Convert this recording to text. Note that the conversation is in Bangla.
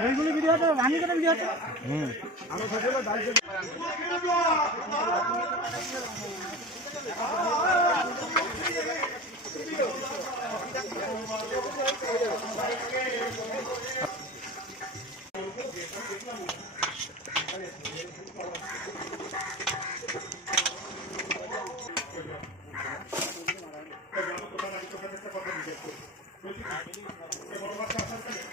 এইগুলো ভিডিও আছে ভাঙি করে ভিডিও আছে আমরা সবাই দায়িত্ব বড় বাচ্চা